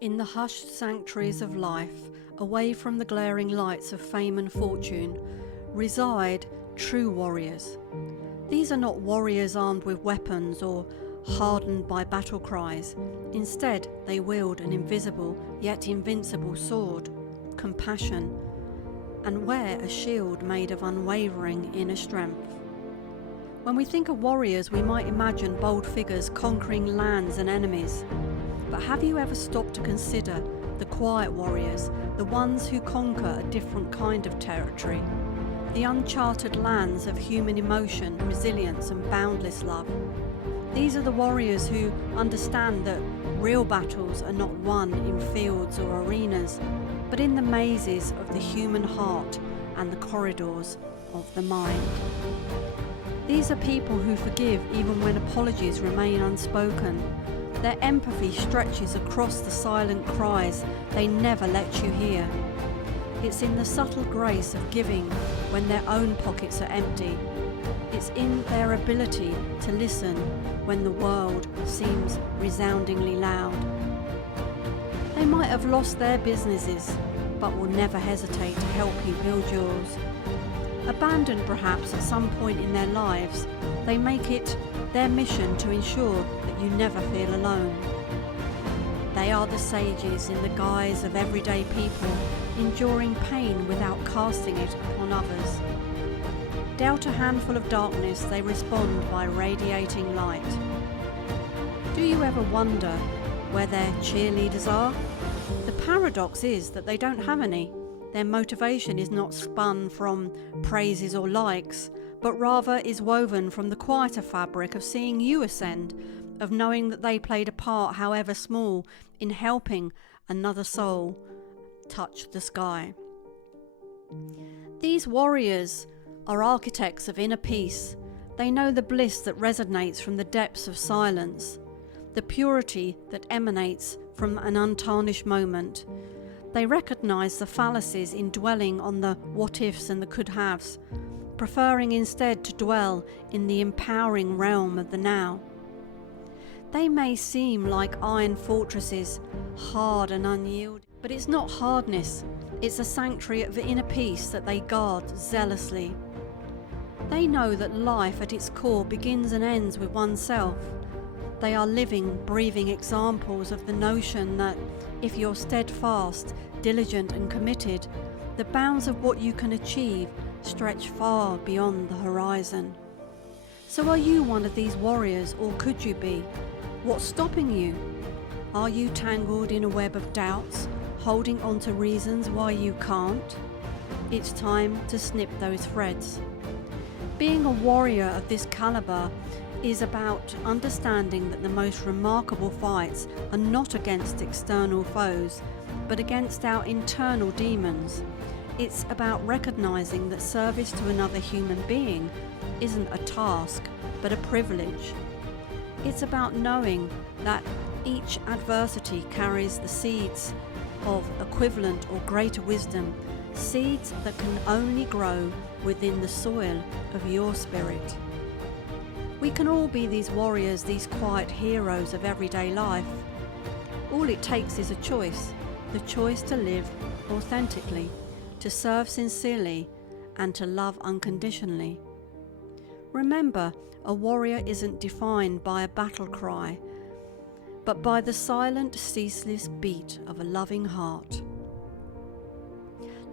In the hushed sanctuaries of life, away from the glaring lights of fame and fortune, reside true warriors. These are not warriors armed with weapons or hardened by battle cries. Instead, they wield an invisible yet invincible sword, compassion, and wear a shield made of unwavering inner strength. When we think of warriors, we might imagine bold figures conquering lands and enemies. But have you ever stopped to consider the quiet warriors, the ones who conquer a different kind of territory, the uncharted lands of human emotion, resilience, and boundless love? These are the warriors who understand that real battles are not won in fields or arenas, but in the mazes of the human heart and the corridors of the mind. These are people who forgive even when apologies remain unspoken. Their empathy stretches across the silent cries they never let you hear. It's in the subtle grace of giving when their own pockets are empty. It's in their ability to listen when the world seems resoundingly loud. They might have lost their businesses, but will never hesitate to help you build yours. Abandoned perhaps at some point in their lives, they make it their mission to ensure that you never feel alone. They are the sages in the guise of everyday people, enduring pain without casting it upon others. Dealt a handful of darkness, they respond by radiating light. Do you ever wonder where their cheerleaders are? The paradox is that they don't have any. Their motivation is not spun from praises or likes, but rather is woven from the quieter fabric of seeing you ascend, of knowing that they played a part, however small, in helping another soul touch the sky. These warriors are architects of inner peace. They know the bliss that resonates from the depths of silence, the purity that emanates from an untarnished moment. They recognize the fallacies in dwelling on the what-ifs and the could-haves, preferring instead to dwell in the empowering realm of the now. They may seem like iron fortresses, hard and unyielding, but it's not hardness, it's a sanctuary of inner peace that they guard zealously. They know that life at its core begins and ends with oneself. They are living, breathing examples of the notion that if you're steadfast, diligent and committed, the bounds of what you can achieve stretch far beyond the horizon. So are you one of these warriors, or could you be? What's stopping you? Are you tangled in a web of doubts, holding on to reasons why you can't? It's time to snip those threads. Being a warrior of this caliber is about understanding that the most remarkable fights are not against external foes, but against our internal demons. It's about recognizing that service to another human being isn't a task, but a privilege. It's about knowing that each adversity carries the seeds of equivalent or greater wisdom, seeds that can only grow within the soil of your spirit. We can all be these warriors, these quiet heroes of everyday life. All it takes is a choice, the choice to live authentically, to serve sincerely, and to love unconditionally. Remember, a warrior isn't defined by a battle cry, but by the silent, ceaseless beat of a loving heart.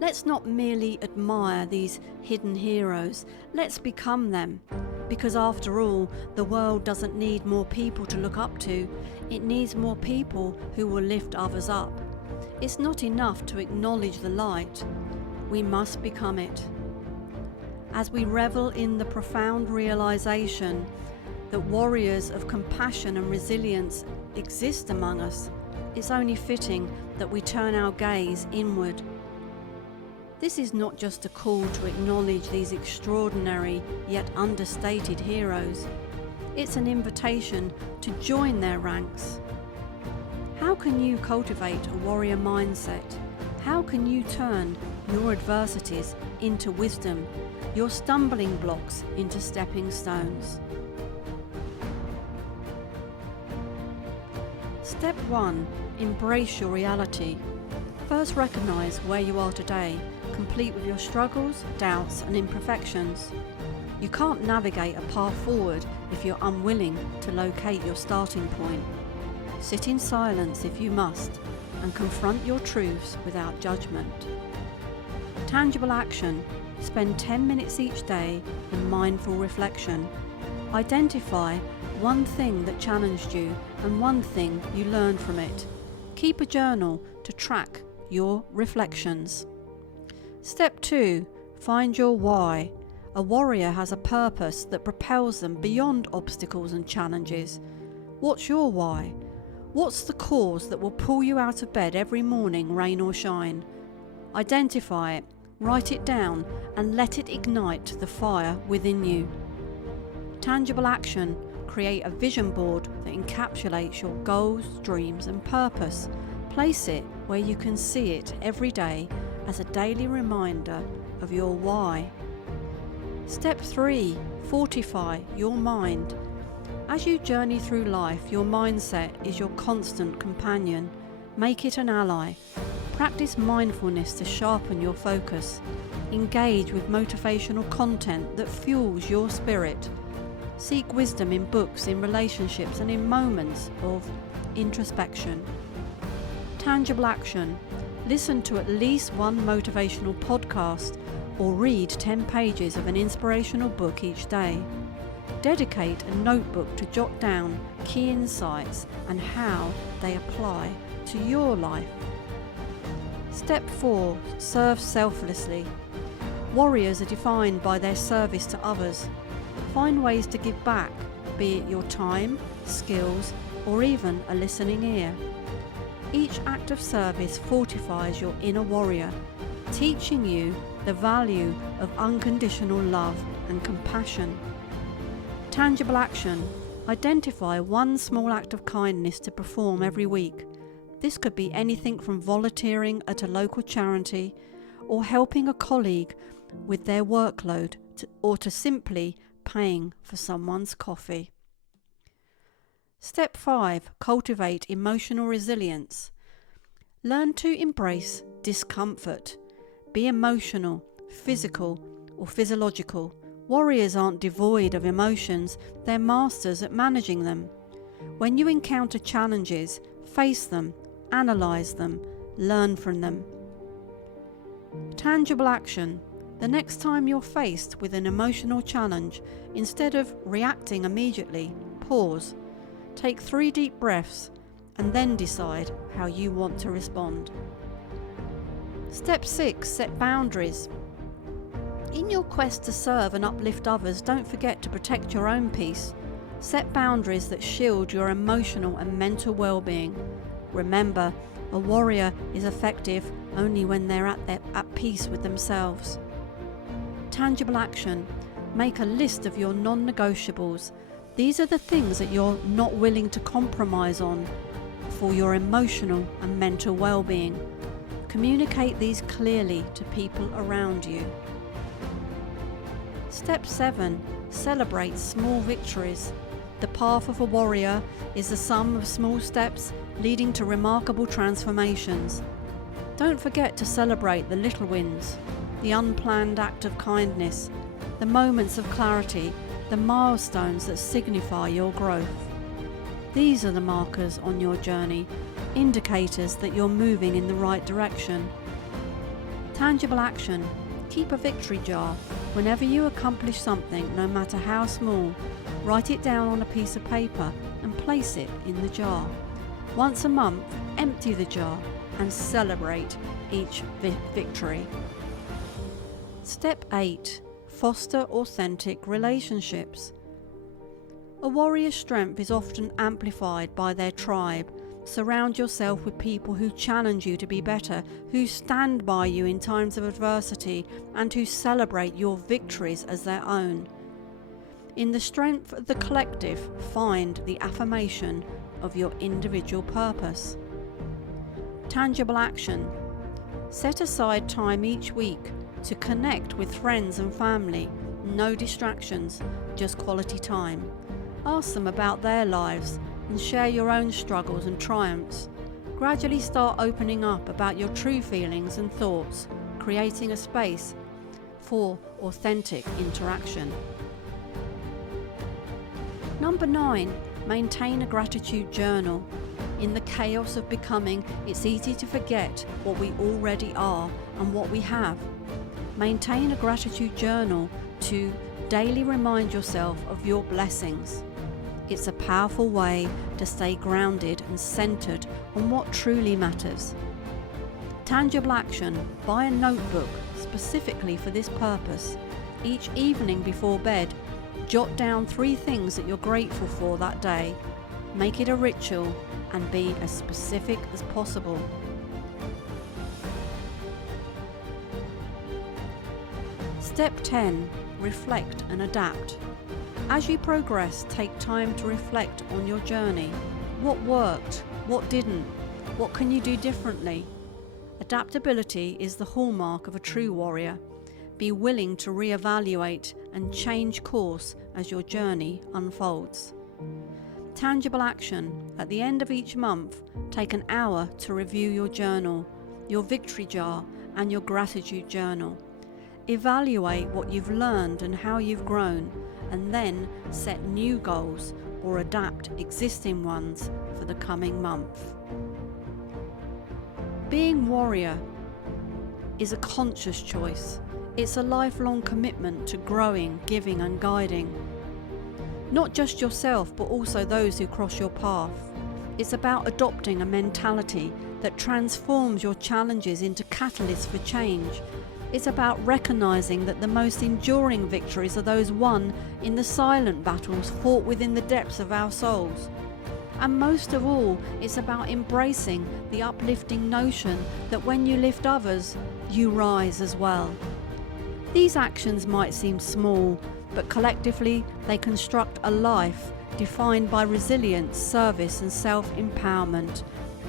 Let's not merely admire these hidden heroes, let's become them. Because after all, the world doesn't need more people to look up to, it needs more people who will lift others up. It's not enough to acknowledge the light, we must become it. As we revel in the profound realization that warriors of compassion and resilience exist among us, it's only fitting that we turn our gaze inward. This is not just a call to acknowledge these extraordinary yet understated heroes. It's an invitation to join their ranks. How can you cultivate a warrior mindset? How can you turn your adversities into wisdom, your stumbling blocks into stepping stones? Step 1. Embrace your reality. First, recognize where you are today, complete with your struggles, doubts and imperfections. You can't navigate a path forward if you're unwilling to locate your starting point. Sit in silence if you must, and confront your truths without judgment. Tangible action. Spend 10 minutes each day in mindful reflection. Identify one thing that challenged you and one thing you learned from it. Keep a journal to track your reflections. Step 2. Find your why. A warrior has a purpose that propels them beyond obstacles and challenges. What's your why? What's the cause that will pull you out of bed every morning, rain or shine? Identify it, write it down, and let it ignite the fire within you. Tangible action. Create a vision board that encapsulates your goals, dreams, and purpose. Place it where you can see it every day as a daily reminder of your why. Step 3. Fortify your mind. As you journey through life, your mindset is your constant companion. Make it an ally. Practice mindfulness to sharpen your focus. Engage with motivational content that fuels your spirit. Seek wisdom in books, in relationships, and in moments of introspection. Tangible action. Listen to at least one motivational podcast or read 10 pages of an inspirational book each day. Dedicate a notebook to jot down key insights and how they apply to your life. Step 4. Serve selflessly. Warriors are defined by their service to others. Find ways to give back, be it your time, skills, or even a listening ear. Each act of service fortifies your inner warrior, teaching you the value of unconditional love and compassion. Tangible action. Identify one small act of kindness to perform every week. This could be anything from volunteering at a local charity or helping a colleague with their workload or to simply paying for someone's coffee. Step 5. Cultivate emotional resilience. Learn to embrace discomfort. Be emotional, physical or physiological. Warriors aren't devoid of emotions, they're masters at managing them. When you encounter challenges, face them, analyze them, learn from them. Tangible action. The next time you're faced with an emotional challenge, instead of reacting immediately, pause. Take 3 deep breaths and then decide how you want to respond. Step 6. Set boundaries. In your quest to serve and uplift others, don't forget to protect your own peace. Set boundaries that shield your emotional and mental well-being. Remember, a warrior is effective only when they're at peace with themselves. Tangible action. Make a list of your non-negotiables. These are the things that you're not willing to compromise on for your emotional and mental well-being. Communicate these clearly to people around you. Step 7. Celebrate small victories. The path of a warrior is the sum of small steps leading to remarkable transformations. Don't forget to celebrate the little wins, the unplanned act of kindness, the moments of clarity, the milestones that signify your growth. These are the markers on your journey, indicators that you're moving in the right direction. Tangible action. Keep a victory jar. Whenever you accomplish something, no matter how small, write it down on a piece of paper and place it in the jar. Once a month, empty the jar and celebrate each victory. Step 8. Foster authentic relationships. A warrior's strength is often amplified by their tribe. Surround yourself with people who challenge you to be better, who stand by you in times of adversity, and who celebrate your victories as their own. In the strength of the collective, find the affirmation of your individual purpose. Tangible action. Set aside time each week to connect with friends and family. No distractions, just quality time. Ask them about their lives and share your own struggles and triumphs. Gradually start opening up about your true feelings and thoughts, creating a space for authentic interaction. Number 9, maintain a gratitude journal. In the chaos of becoming, it's easy to forget what we already are and what we have. Maintain a gratitude journal to daily remind yourself of your blessings. It's a powerful way to stay grounded and centered on what truly matters. Tangible action: buy a notebook specifically for this purpose. Each evening before bed, jot down 3 things that you're grateful for that day. Make it a ritual and be as specific as possible. Step 10. Reflect and adapt. As you progress, take time to reflect on your journey. What worked? What didn't? What can you do differently? Adaptability is the hallmark of a true warrior. Be willing to reevaluate and change course as your journey unfolds. Tangible action. At the end of each month, take an hour to review your journal, your victory jar, and your gratitude journal. Evaluate what you've learned and how you've grown, and then set new goals or adapt existing ones for the coming month. Being warrior is a conscious choice. It's a lifelong commitment to growing, giving, and guiding. Not just yourself, but also those who cross your path. It's about adopting a mentality that transforms your challenges into catalysts for change. It's about recognizing that the most enduring victories are those won in the silent battles fought within the depths of our souls. And most of all, it's about embracing the uplifting notion that when you lift others, you rise as well. These actions might seem small, but collectively they construct a life defined by resilience, service, and self-empowerment.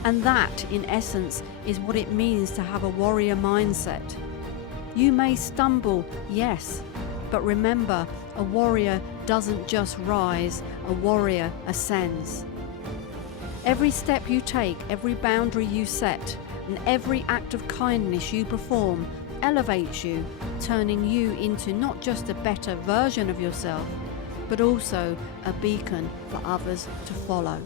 And that, in essence, is what it means to have a warrior mindset. You may stumble, yes, but remember, a warrior doesn't just rise, a warrior ascends. Every step you take, every boundary you set, and every act of kindness you perform elevates you, turning you into not just a better version of yourself, but also a beacon for others to follow.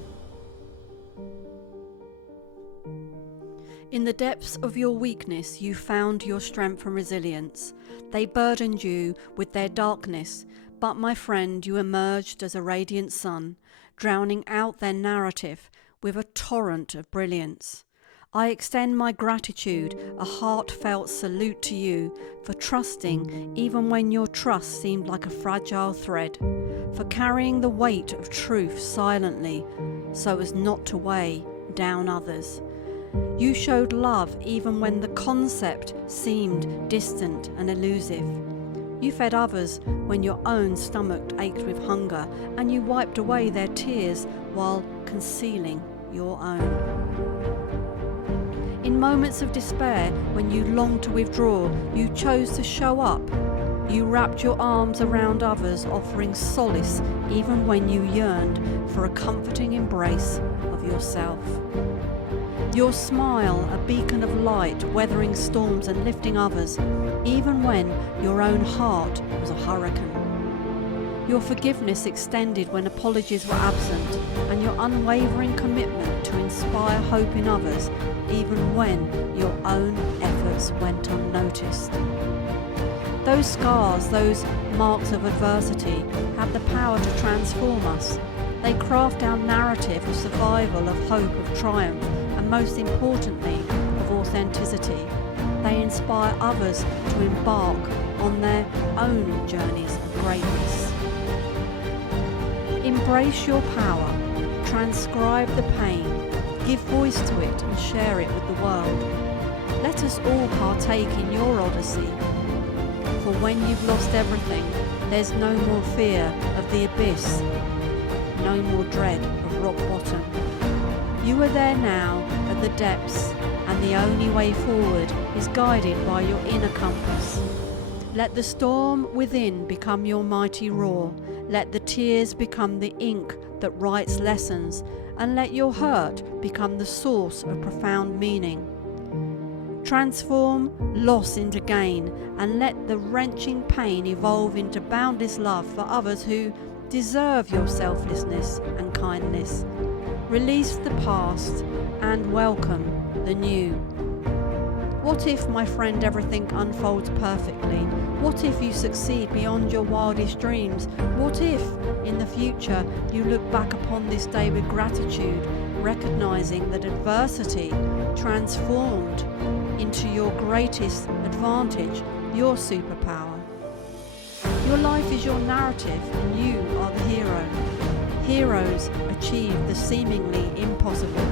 In the depths of your weakness, you found your strength and resilience. They burdened you with their darkness, but my friend, you emerged as a radiant sun, drowning out their narrative with a torrent of brilliance. I extend my gratitude, a heartfelt salute to you for trusting even when your trust seemed like a fragile thread, for carrying the weight of truth silently so as not to weigh down others. You showed love even when the concept seemed distant and elusive. You fed others when your own stomach ached with hunger, and you wiped away their tears while concealing your own. In moments of despair, when you longed to withdraw, you chose to show up. You wrapped your arms around others, offering solace even when you yearned for a comforting embrace of yourself. Your smile, a beacon of light, weathering storms and lifting others, even when your own heart was a hurricane. Your forgiveness extended when apologies were absent, and your unwavering commitment to inspire hope in others, even when your own efforts went unnoticed. Those scars, those marks of adversity, have the power to transform us. They craft our narrative of survival, of hope, of triumph, and most importantly, of authenticity. They inspire others to embark on their own journeys of greatness. Embrace your power, transcribe the pain, give voice to it and share it with the world. Let us all partake in your odyssey. For when you've lost everything, there's no more fear of the abyss, no more dread of rock bottom. You are there now at the depths, and the only way forward is guided by your inner compass. Let the storm within become your mighty roar. Let the tears become the ink that writes lessons, and let your hurt become the source of profound meaning. Transform loss into gain and let the wrenching pain evolve into boundless love for others who deserve your selflessness and kindness. Release the past and welcome the new. What if, my friend, everything unfolds perfectly? What if you succeed beyond your wildest dreams? What if, in the future, you look back upon this day with gratitude, recognizing that adversity transformed into your greatest advantage, your superpower? Your life is your narrative and you are the hero. Heroes achieve the seemingly impossible.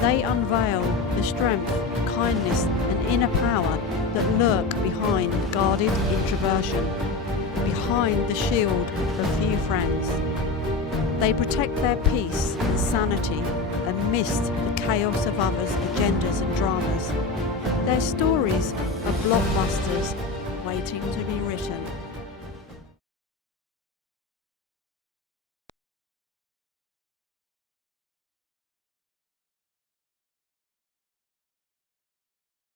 They unveil the strength, kindness and inner power that lurk behind guarded introversion, behind the shield of few friends. They protect their peace and sanity amidst the chaos of others' agendas and dramas. Their stories are blockbusters waiting to be written.